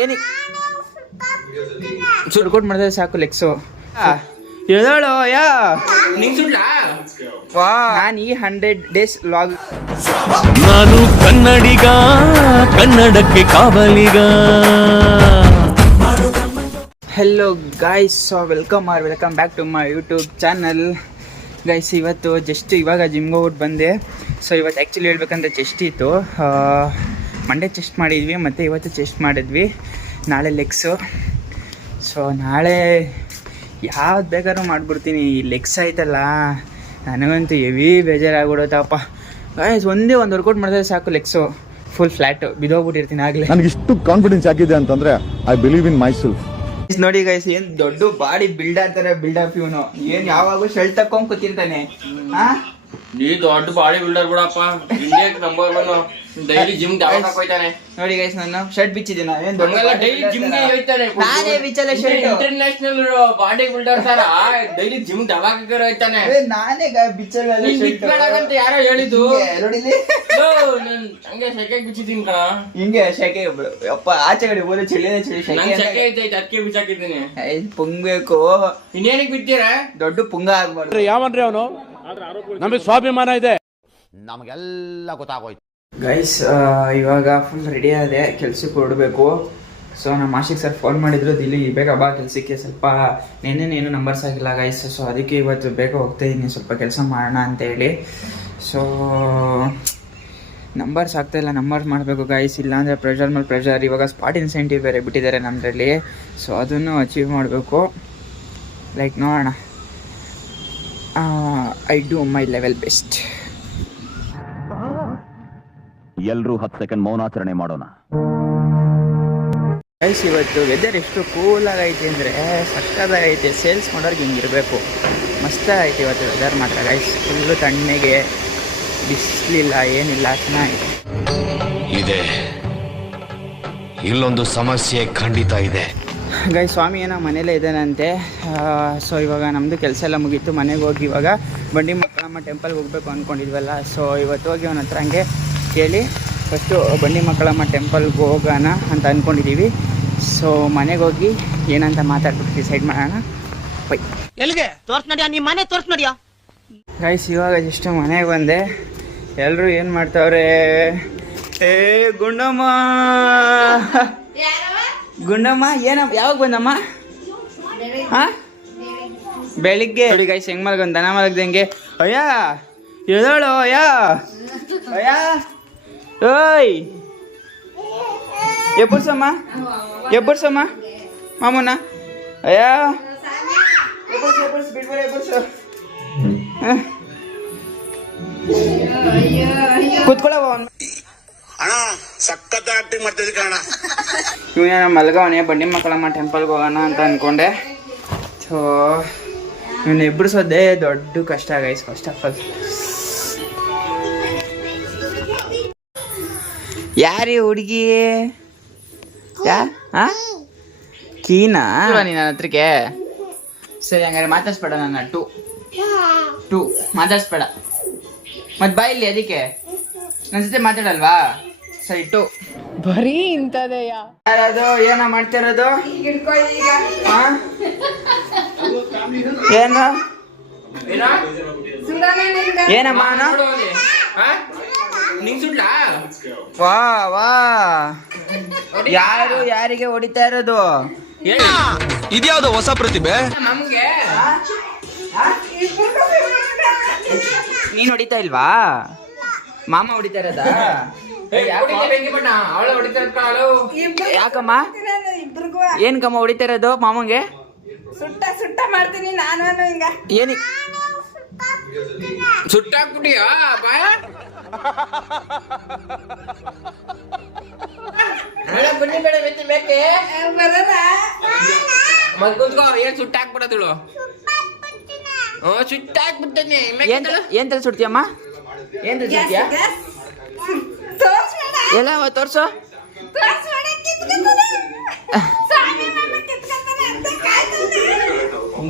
ಏನಿ ಸುಡ್ಕೊಟ್ ಮಾಡಿದ್ರೆ ಸಾಕು ಲೆಕ್ಸು ಹೇಳೋ ಯಾ ನಿಂಗೆ ಸುಡ್ಲಾ ವಾ ನಾನು ಈ 100 days ಲಾಗ್ ನಾನು ಕನ್ನಡಿಗ ಕನ್ನಡಕ್ಕೆ ಕಾವಲಿಗ. Hello guys, welcome back to my YouTube channel. Guys ಇವತ್ತು ಜಸ್ಟ್ ಇವಾಗ ಜಿಮ್ಗೆ ಹೋಗ್ಬಿಟ್ಟು ಬಂದೆ. ಸೊ ಇವತ್ತು ಆ್ಯಕ್ಚುಲಿ ಹೇಳ್ಬೇಕಂದ್ರೆ ಚೆಸ್ಟ್ ಇತ್ತು. ಮಂಡೇ ಚೆಸ್ಟ್ ಮಾಡಿದ್ವಿ ಮತ್ತು ಇವತ್ತು ಚೆಸ್ಟ್ ಮಾಡಿದ್ವಿ. ನಾಳೆ ಲೆಗ್ಸು. ಸೊ ನಾಳೆ ಯಾವ್ದು ಬೇಕಾದ್ರೂ ಮಾಡಿಬಿಡ್ತೀನಿ. ಈ ಲೆಗ್ಸ್ ಆಯ್ತಲ್ಲ ನನಗಂತೂ ಹೆವಿ ಬೇಜಾರಾಗ್ಬಿಡುತ್ತಪ್ಪ. ಗೈಸ್ ಒಂದೇ ಒಂದು ವರ್ಕೌಟ್ ಮಾಡಿದ್ರೆ ಸಾಕು, ಲೆಗ್ಸು ಫುಲ್ ಫ್ಲ್ಯಾಟು ಬಿದ್ದೋಗ್ಬಿಟ್ಟಿರ್ತೀನಿ ಆಗಲೇ. ನನಗೆ ಇಷ್ಟು ಕಾನ್ಫಿಡೆನ್ಸ್ ಆಗಿದೆ ಅಂತಂದರೆ I believe in my self. ನೋಡಿ ಗೈಸ್, ಏನು ದೊಡ್ಡ ಬಾಡಿ ಬಿಲ್ಡಪ್ ಇವನು. ಏನು ಯಾವಾಗೂ ಶೆಲ್ಟ್ ತಕೊಂಡ್ ಕೂತಿರ್ತಾನೆ. ನೀ ದೊಡ್ಡ ಬಾಡಿ ಬಿಲ್ಡರ್ ಬಿಡಪ್ಪ, ಇಂಡಿಯಾಕ್ ನಂಬರ್ 1. ಡೈಲಿ ಜಿಮ್ ಹೋಗ್ತಾನೆ ನೋಡಿ ಗೈಸ್, ನಾನು ಶರ್ಟ್ ಬಿಚ್ಚಿದ್ದೀನ. ಏನ್ ಡೈಲಿ ಜಿಮ್ ಗೆ ಹೋಗ್ತಾನೆ. ನಾನೇ ಬಿಚ್ಚಲ್ಲ ಶರ್ಟ್. ಇಂಟರ್ನ್ಯಾಷನಲ್ ಬಾಡಿ ಬಿಲ್ಡರ್ ತರ ಡೈಲಿ ಜಿಮ್ ಹೋಗ್ತಾನೆ. ನಾನೇ ಬಿಚ್ಚಲ್ಲ ಅಂತ ಯಾರೋ ಹೇಳಿದ್ದು ನೋಡಿಲಿ. ಹಂಗೆ ಸೆಕೆಗೆ ಬಿಚ್ಚಿದ್ದೀನಿ ಕಣ. ಹಿಂಗೆ ಶೆಕೆ ಅಪ್ಪ, ಆಚೆ ಕಡೆ ಹೋದ್ರೆ ಚಳಿನೇ ಚಳಿ. ಸೆಕೆ ಐತೆ, ಅದಕ್ಕೆ ಬಿಚ್ಚಾಕಿದ್ದೀನಿ. ಪುಂಗ್ಬೇಕು. ಇನ್ನೇನಕ್ಕೆ ಬಿತ್ತೀರ? ದೊಡ್ಡ ಪುಂಗ ಆಗ್ಬಾರ್ದು. ಯಾವನ್ರಿ ಅವನು? ನಮಗೆ ಸ್ವಾಭಿಮಾನ ಇದೆ, ನಮಗೆಲ್ಲ ಗೊತ್ತಾಗೋಯ್ತು. ಗೈಸ್ ಇವಾಗ ಫುಲ್ ರೆಡಿ ಆದೆ, ಕೆಲ್ಸಕ್ಕೆ ಹೊರಡಬೇಕು. ಸೊ ನಮ್ಮ ಆಶಿಕ್ ಸರ್ ಫೋನ್ ಮಾಡಿದ್ರು, ದಿಲ್ಲಿ ಬೇಗ ಬಾ ಕೆಲಸಕ್ಕೆ, ಸ್ವಲ್ಪ ನೆನ್ನೇನು ನಂಬರ್ಸ್ ಆಗಿಲ್ಲ ಗೈಸ್. ಸೊ ಅದಕ್ಕೆ ಇವತ್ತು ಬೇಗ ಹೋಗ್ತಾ ಇದ್ದೀನಿ, ಸ್ವಲ್ಪ ಕೆಲಸ ಮಾಡೋಣ ಅಂತೇಳಿ. ಸೊ ನಂಬರ್ಸ್ ಆಗ್ತಾಯಿಲ್ಲ, ನಂಬರ್ಸ್ ಮಾಡಬೇಕು ಗೈಸ್, ಇಲ್ಲಾಂದರೆ ಪ್ರೆಷರ್ ಮೇಲೆ ಪ್ರೆಷರ್. ಇವಾಗ ಸ್ಪಾಟ್ ಇನ್ಸೆಂಟಿವ್ ಬೇರೆ ಬಿಟ್ಟಿದ್ದಾರೆ ನಮ್ಮದ್ರಲ್ಲಿ. ಸೊ ಅದನ್ನು ಅಚೀವ್ ಮಾಡಬೇಕು. ಲೈಕ್ ನೋಡೋಣ, I do my level best. ಎಲ್ಲರೂ 10 ಸೆಕೆಂಡ್ ಮೌನಾಚರಣೆ ಮಾಡೋಣ. ಗೈಸ್ ಇವತ್ತು ವೆದರ್ ಎಷ್ಟು ಕೂಲಾಗೈತೆ ಅಂದರೆ ಸಕ್ಕತ್ತಾಗೈತೆ. ಸೇಲ್ಸ್ ಮಾಡೋರಿಗೆ ಹಿಂಗಿರಬೇಕು, ಮಸ್ತಾಗೈತೆ ಇವತ್ತು ವೆದರ್ ಮಾತ್ರ ಗೈಸ್. ಫುಲ್ಲು ತಣ್ಣಗೆ, ಬಿಸಿಲಿಲ್ಲ, ಏನಿಲ್ಲ, ಚೆನ್ನಾಗಿದೆ. ಇದೆ ಇಲ್ಲೊಂದು ಸಮಸ್ಯೆ ಖಂಡಿತ ಇದೆ ಗೈಸ್. ಸ್ವಾಮಿ ಏನೋ ಮನೇಲೇ ಇದ್ದಾನಂತೆ. ಸೊ ಇವಾಗ ನಮ್ಮದು ಕೆಲಸ ಎಲ್ಲ ಮುಗೀತು, ಮನೆಗೆ ಹೋಗಿ ಇವಾಗ ಬಂಡಿ ಮಕ್ಕಳಮ್ಮ ಟೆಂಪಲ್ಗೆ ಹೋಗ್ಬೇಕು ಅಂದ್ಕೊಂಡಿದ್ವಲ್ಲ. ಸೊ ಇವತ್ತು ಹೋಗಿ ಅವನ ಹತ್ರ ಹಂಗೆ ಕೇಳಿ ಫಸ್ಟು ಬಂಡಿ ಮಕ್ಕಳಮ್ಮ ಟೆಂಪಲ್ಗೆ ಹೋಗೋಣ ಅಂತ ಅಂದ್ಕೊಂಡಿದ್ದೀವಿ. ಸೊ ಮನೆಗೆ ಹೋಗಿ ಏನಂತ ಮಾತಾಡ್ಬಿಟ್ಟು ಡಿಸೈಡ್ ಮಾಡೋಣ. ಬೈ. ಎಲ್ಲಿಗೆ ತೋರ್ಸ್ ನಡಿಯ, ನಿಮ್ಮ ಮನೆ ತೋರ್ಸ್ ನಡಿಯ. ಗೈಸ್ ಇವಾಗ ಜಸ್ಟ್ ಮನೆಗೆ ಬಂದೆ. ಎಲ್ಲರೂ ಏನು ಮಾಡ್ತಾವ್ರೆ? ಏ ಗುಂಡಮ್ಮ, ಗುಂಡಮ್ಮ ಏನಮ್ಮ, ಯಾವಾಗ ಬಂದಮ್ಮ? ಹಾಂ ಬೆಳಿಗ್ಗೆ. ನೋಡಿ ಗೈಸ್ ಹೆಂಗೆ ಮಲ್ಗೊಂಡು ದನ ಮಲಗ್ದಂಗೆ. ಅಯ್ಯ ಎದೋಳು, ಅಯ್ಯ ಅಯ್ಯ, ಓಯ್ ಎಬ್ಬರ್ಸಮ್ಮ, ಎಬ್ಬರ್ಸಮ್ಮ ಮಾಮೂನ. ಅಯ್ಯ ಎಬ್ಬರ್ಸು ಬಿಡ್ಬೇಡ, ಎಬ್ಬರ್ಸು. ಕೂತ್ಕೊಳ್ಳವ ಅಣ್ಣ, ಸಖತ್ ಆಕ್ಟಿಂಗ್ ಮಾಡ್ತಿದ್ದೆ ಕಣ. ಇವನ ಮಲ್ಗವನೆ, ಬಂಡಿ ಮಕ್ಕಳಮ್ಮ ಟೆಂಪಲ್ಗೆ ಹೋಗೋಣ ಅಂತ ಅಂದ್ಕೊಂಡೆ. ಸೊ ಇವನು ಎಬ್ಬರಿಸೋದೇ ದೊಡ್ಡ ಕಷ್ಟ ಗೈಸ್, ಫಸ್ಟ್ ಆಫ್ ಆಲ್. ಯಾರೀ ಹುಡುಗಿ? ಕೀನಾ ನೀನು ನನ್ನ ಹತ್ರಕ್ಕೆ? ಸರಿ ಹಂಗಾರೆ ಮಾತಾಡ್ಸ್ಬೇಡ ನನ್ನ. ಟು ಮಾತಾಡ್ಸ್ಬೇಡ ಮತ್ತೆ ಬಾ ಇಲ್ಲಿ. ಅದಕ್ಕೆ ನನ್ನ ಜೊತೆ ಮಾತಾಡಲ್ವಾ? ಸರಿ ಟು. ಬರೀ ಇಂಥದೇ ಯಾರದು? ಏನ ಮಾಡ್ತಿರೋದು? ಏನು ಏನಮ್ಮ? ವಾ ವಾ, ಯಾರು ಯಾರಿಗೆ ಹೊಡಿತಾ ಇರೋದು? ಇದ್ಯಾವ್ದು ಹೊಸ ಪ್ರತಿಭೆ? ನಮ್ಗೆ ನೀನ್ ಹೊಡಿತಾ ಇಲ್ವಾ? ಮಾಮ ಹೊಡಿತಾ ಇರೋದಾ? ಯಾಕಮ್ಮ? ಏನ್ಕಮ್ಮ ಹೊಡಿತಾ ಇರೋದು ಮಾಮಂಗೆ? ಸುಟ್ಟ ಮಾಡ್ತೀನಿ ನಾನು. ಹಿಂಗ ಏನಿ ಸುಟ್ಟಾಕ್ಬಿಟ್ಟಿಯಾ ಬಾಯ? ಬನ್ನಿ ಬೇಡ ಬೆತ್ತಿ ಬೇಕೆ ಬರೋಣ. ಮತ್ ಕುತ್ಕೋ. ಏನ್ ಸುಟ್ಟಾಕ್ಬಿಡೋದು? ಸುಟ್ಟಾಕ್ಬಿಡ್ತಾನೆ. ಏನ್ ತಲೆ ಸುಡ್ತೀಯಮ್ಮ? ಏನ್ ತಲೆ ಸುಡ್ತೀಯ? ಎಲ್ಲ ತೋರ್ಸು.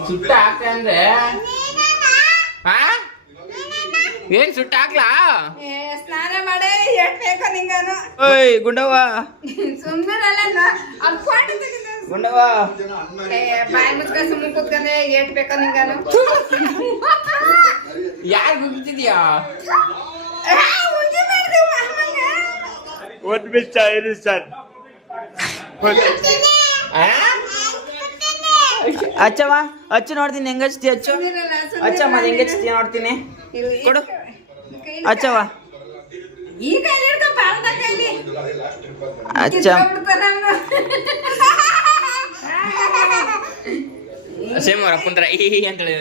ಸುಟ್ಟ ಹಾಕ್ತ ಅಂದ್ರೆ ಏನ್ ಸುಟ್ಟ ಹಾಕ್ಲಾ? ಸ್ನಾನ ಮಾಡಿ ಎಟ್ ಬೇಕೋ ನಿಂಗಾನು. ಓಯ್ ಗುಂಡವ್ವ, ಸುಮ್ಮನೆ ಗುಂಡವ ಬಾಯಿ ಮುಚ್ಕೊಂಡು ಸುಮ್ಮನೆ ಕೂತ್ಕೊಂಡೆ ಏಟ್ ಬೇಕೋ ನಿಂಗಾನು ಯಾರು ಗುಂತಿದ್ಯಾ ಹಚ್ಚವ ಹಚ್ಚು ನೋಡ್ತೀನಿ ಹೆಂಗ ಹಚ್ತಿ ಹಚ್ಚು ಹಚ್ಚಮ್ಮ ಹೆಂಗ ಹಚ್ತಿ ನೋಡ್ತೀನಿ ಕೊಡು ಹಚ್ಚವ ಈ ಕೈಲಿ ಹಿಡ್ಕೊ ಬಾಳ್ದ ಕೈಲಿ ಹಚ್ಚ ಸೇಮ್ ಅವ್ರ ಅಪ್ಪಂತರ ಈ ಅಂತೇಳಿ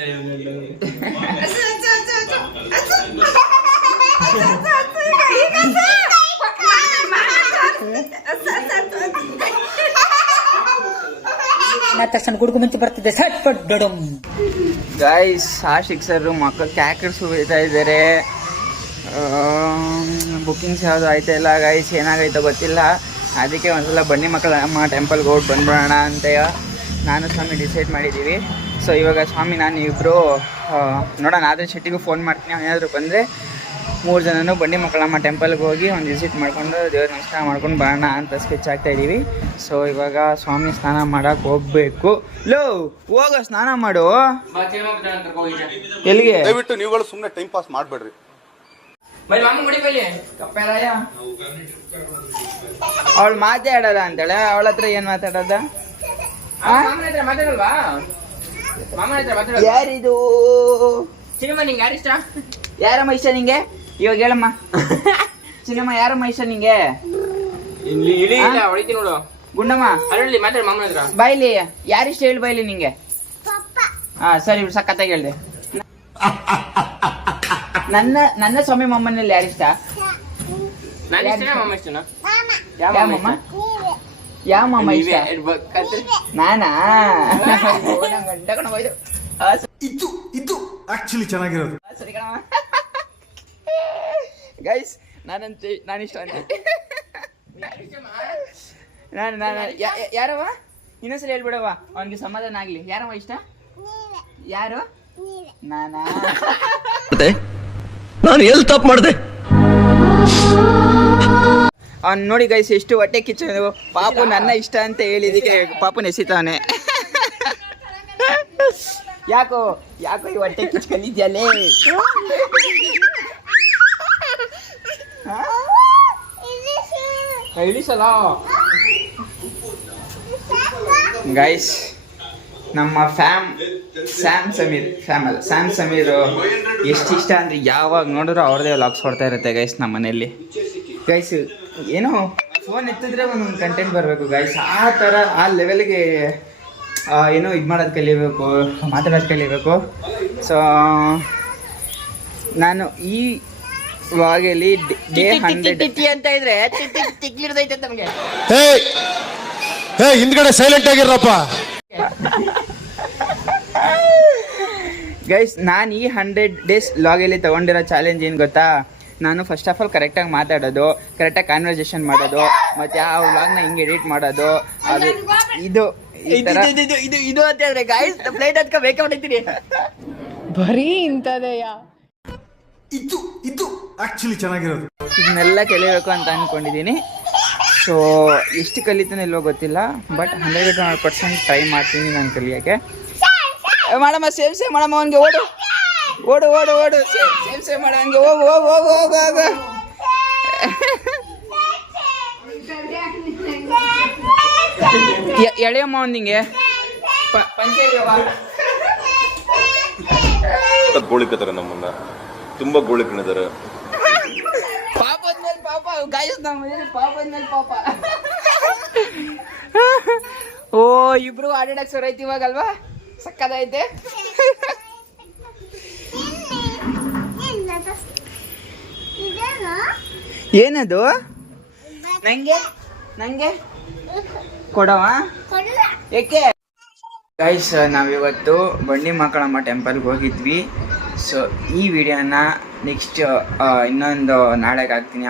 ತಕ್ಷಣ ಗುಡುಗು ಮುಂಚೆ ಬರ್ತಿದ್ದೆ ಸಟ್ ಪಟ್ ಡಡಮ್. ಗೈಸ್ ಆಶಿಕ್ ಸರ್ ಮಕ್ಕಳು ಕ್ಯಾಕರ್ಸ್ ಹೋಗ್ತಾ ಇದ್ದಾರೆ. ಬುಕ್ಕಿಂಗ್ಸ್ ಯಾವುದು ಆಯ್ತಾ ಇಲ್ಲ ಗೈಸ್, ಏನಾಗೈತೋ ಗೊತ್ತಿಲ್ಲ. ಅದಕ್ಕೆ ಒಂದ್ಸಲ ಬನ್ನಿ ಮಕ್ಕಳ ಅಮ್ಮ ಟೆಂಪಲ್ಗೆ ಹೋಗಿ ಬಂದ್ಬಿಡೋಣ ಅಂತ ನಾನು ಸ್ವಾಮಿ ಡಿಸೈಡ್ ಮಾಡಿದ್ದೀವಿ. ಸೊ ಇವಾಗ ಸ್ವಾಮಿ ನಾನು ಇಬ್ಬರು ನೋಡೋಣ. ಆದರೆ ಶೆಟ್ಟಿಗೂ ಫೋನ್ ಮಾಡ್ತೀನಿ, ಏನಾದರೂ ಬಂದರೆ 3 ಜನನೂ ಬಂಡಿ ಮಕ್ಕಳಮ್ಮ ಟೆಂಪಲ್ಗೆ ಹೋಗಿ ಒಂದು ವಿಸಿಟ್ ಮಾಡಿಕೊಂಡು ದೇವ್ರ ನಮಸ್ಕಾರ ಮಾಡ್ಕೊಂಡು ಬರೋಣ ಅಂತ ಸ್ಕೆಚ್ ಆಗ್ತಾಯಿದ್ದೀವಿ. ಸೊ ಇವಾಗ ಸ್ವಾಮಿ ಸ್ನಾನ ಮಾಡೋಕೆ ಹೋಗ್ಬೇಕು. ಲೋ ಹೋಗೋ ಸ್ನಾನ ಮಾಡು. ಎಲ್ಲಿಗೆ? ದಯವಿಟ್ಟು ನೀವುಗಳು ಸುಮ್ಮನೆ ಟೈಮ್ ಪಾಸ್ ಮಾಡಬೇಡ್ರಿ. ಅವಳು ಮಾತಾಡಲ್ಲ ಅಂತೇಳೆ. ಅವಳ ಹತ್ರ ಏನು ಮಾತಾಡೋದ? ಯಾರಿದು? ಸಿನಿಮಾ ನಿಂಗೆ ಯಾರಿಷ್ಟ? ಯಾರಮ್ಮ ಇಷ್ಟ ನಿಂಗೆ? ಇವಾಗ ಹೇಳಮ್ಮ. ಸಿನಿಮಾ ಯಾರಮ್ಮ ಇಷ್ಟ ನಿಂಗೆ? ಹೊಡಿತೀನಿ ನೋಡು ಗುಂಡಮ್ಮ ಅಲ್ಲಿ ಮಾತಾಡಿ ಮಾಮನ ಹತ್ರ. ಬಾಯ್ಲಿ ಯಾರಿಷ್ಟ ಹೇಳಿ ಬಾಯ್ಲಿ ನಿಂಗೆ. ಹಾ ಸರಿ ಸಖತ್ತಾಗಿ ಹೇಳ್ದೆ. ನನ್ನ ಸ್ವಾಮಿ ಮಮ್ಮನಲ್ಲಿ ಯಾರಿಷ್ಟ? ನಾನು ಇಷ್ಟನಾ ಮಾಮ ಇಷ್ಟನಾ? ಯಾವ ಮಾಮ? ಯಾವ ಮಾಮ ಇಷ್ಟ? ನಾನಾ? ಇದು ಆಕ್ಚುಲಿ ಚೆನ್ನಾಗಿರೋದು. ಸರಿ ಕಣಮ್ಮ. ಗೈಸ್ ನಾನಿಷ್ಟ ಅಂತೆ. ನಾನು ಯಾರವ? ಇನ್ನೊಂದ್ಸಲ ಹೇಳ್ಬಿಡವ, ಅವನಿಗೆ ಸಮಾಧಾನ ಆಗ್ಲಿ. ಯಾರವ ಇಷ್ಟ? ಯಾರು? ನಾನಾ? ನಾನು ಎಲ್ಲಿ ತಪ್ಪು ಮಾಡಿದೆ? ಅವ್ನು ನೋಡಿ ಗೈಸ್ ಎಷ್ಟು ಹೊಟ್ಟೆ ಕಿಚ್ಚು. ಪಾಪು ನನ್ನ ಇಷ್ಟ ಅಂತ ಹೇಳಿದಕ್ಕೆ ಪಾಪುನ ಎಸಿತಾನೆ. ಯಾಕೋ ಈ ಹೊಟ್ಟೆ ಕಿಚ್ಕೊಂಡಿದ್ಯಲ್ಲೇ? ಹೇಳಿಸಲ್ಲ ಗೈಸ್. ನಮ್ಮ ಸ್ಯಾಮ್ ಸಮೀರ್ ಎಷ್ಟು ಇಷ್ಟ ಅಂದರೆ ಯಾವಾಗ ನೋಡಿದ್ರು ಅವ್ರದೇ ವ್ಲಾಗ್ಸ್ ಕೊಡ್ತಾ ಇರುತ್ತೆ ಗೈಸ್ ನಮ್ಮ ಮನೆಯಲ್ಲಿ. ಗೈಸ್ ಏನೋ ಫೋನ್ ಎತ್ತಿದ್ರೆ ಒಂದೊಂದು ಕಂಟೆಂಟ್ ಬರಬೇಕು ಗೈಸ್. ಆ ಥರ ಆ ಲೆವೆಲ್ಗೆ ಏನೋ ಇದು ಮಾಡೋದು ಕಲಿಬೇಕು, ಮಾತಾಡೋದು ಕಲಿಬೇಕು. ಸೊ ನಾನು ಈ ವ್ಲಾಗಲ್ಲಿ ಡೇ 100 ಅಂತ ಇದ್ರೆ ತಿಕ್ಕಿಡ್ದೈತೆ ನಮಗೆ. ಹಿಂದ್ಗಡೆ ಸೈಲೆಂಟ್ ಆಗಿರಪ್ಪ. ಗೈಸ್ ನಾನು ಈ 100 days ವ್ಲಾಗಲ್ಲಿ ತೊಗೊಂಡಿರೋ ಚಾಲೆಂಜ್ ಏನು ಗೊತ್ತಾ? ನಾನು ಫಸ್ಟ್ ಆಫ್ ಆಲ್ ಕರೆಕ್ಟಾಗಿ ಮಾತಾಡೋದು, ಕರೆಕ್ಟಾಗಿ ಕಾನ್ವರ್ಸೇಷನ್ ಮಾಡೋದು, ಮತ್ತು ಆ ವ್ಲಾಗ್ನ ಹಿಂಗೆ ಎಡಿಟ್ ಮಾಡೋದು. ಅದು ಇದು ಇದು ಅಂತ ಹೇಳಿದ್ರೆ ಗೈಸ್ ಪ್ಲೇಟ್ ಅದಕ್ಕೆ ಬೇಕೇ ಹೊಡಿತೀನಿ. ಬರೀ ಇಂಥದೆಯಾ? ಇದು ಆಕ್ಚುಲಿ ಚೆನ್ನಾಗಿರೋದು. ಇದನ್ನೆಲ್ಲ ಕಲಿಬೇಕು ಅಂತ ಅಂದ್ಕೊಂಡಿದ್ದೀನಿ. ಸೊ ಎಷ್ಟು ಕಲಿತಾನೆ ಇಲ್ವೋ ಗೊತ್ತಿಲ್ಲ, ಬಟ್ 100% ಟ್ರೈ ಮಾಡ್ತೀನಿ ನಾನು ಕಲಿಯೋಕ್ಕೆ. ಮಾಡಮ್ಮ ಸೇಮ್ ಮಾಡಮ್ಮ, ಅವನಿಗೆ ಓಡು ಸೇಮ್ ಮಾಡ, ಹಂಗೆ ಹೋಗು. ಎಳೆಯಮ್ಮ ಒಂದಿಂಗೆ ಗೋಳಿಕತಾರೆ, ನಮ್ಮನ್ನ ತುಂಬಾ ಗೋಳಿಕೊಂಡಿದ್ದಾರೆ. ಪಾಪ ಗಾಯಸ್ ಪಾಪ. ಓ ಇಬ್ರು ಆಡಾಡಕ್ ಸರ್ ಐತಿ ಇವಾಗಲ್ವಾ? ಸಕ್ಕದೈತೆ. ಏನದು? ನಂಗೆ ಕೊಡವ? ಏಕೆ? ಗೈಸ್ ನಾವಿವತ್ತು ಬಂಡಿ ಮಕ್ಕಳಮ್ಮ ಟೆಂಪಲ್ಗೆ ಹೋಗಿದ್ವಿ. ಸೊ ಈ ವಿಡಿಯೋನ ನೆಕ್ಸ್ಟ್ ಇನ್ನೊಂದು ನಾಳೆಗೆ ಹಾಕ್ತೀನಿ.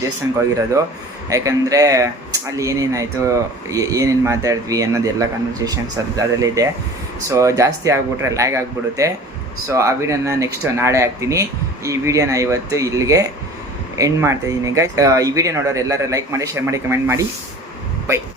ದೇವಸ್ಥಾನಕ್ಕೆ ಹೋಗಿರೋದು, ಯಾಕಂದರೆ ಅಲ್ಲಿ ಏನೇನಾಯಿತು, ಏನೇನು ಮಾತಾಡಿದ್ವಿ ಅನ್ನೋದೆಲ್ಲ ಕನ್ವರ್ಸೇಷನ್ಸ್ ಅದರಲ್ಲಿದೆ. ಸೊ ಜಾಸ್ತಿ ಆಗಿಬಿಟ್ರೆ ಲ್ಯಾಗ್ ಆಗಿಬಿಡುತ್ತೆ. ಸೊ ಆ ವಿಡಿಯೋನ ನೆಕ್ಸ್ಟ್ ನಾಳೆ ಹಾಕ್ತೀನಿ. ಈ ವಿಡಿಯೋನ ಇವತ್ತು ಇಲ್ಲಿಗೆ ಎಂಡ್ ಮಾಡ್ತಾಯಿದ್ದೀನಿ ಗೈಸ್. ಈ ವಿಡಿಯೋ ನೋಡೋರು ಎಲ್ಲರೂ ಲೈಕ್ ಮಾಡಿ, ಶೇರ್ ಮಾಡಿ, ಕಮೆಂಟ್ ಮಾಡಿ. ಬೈ.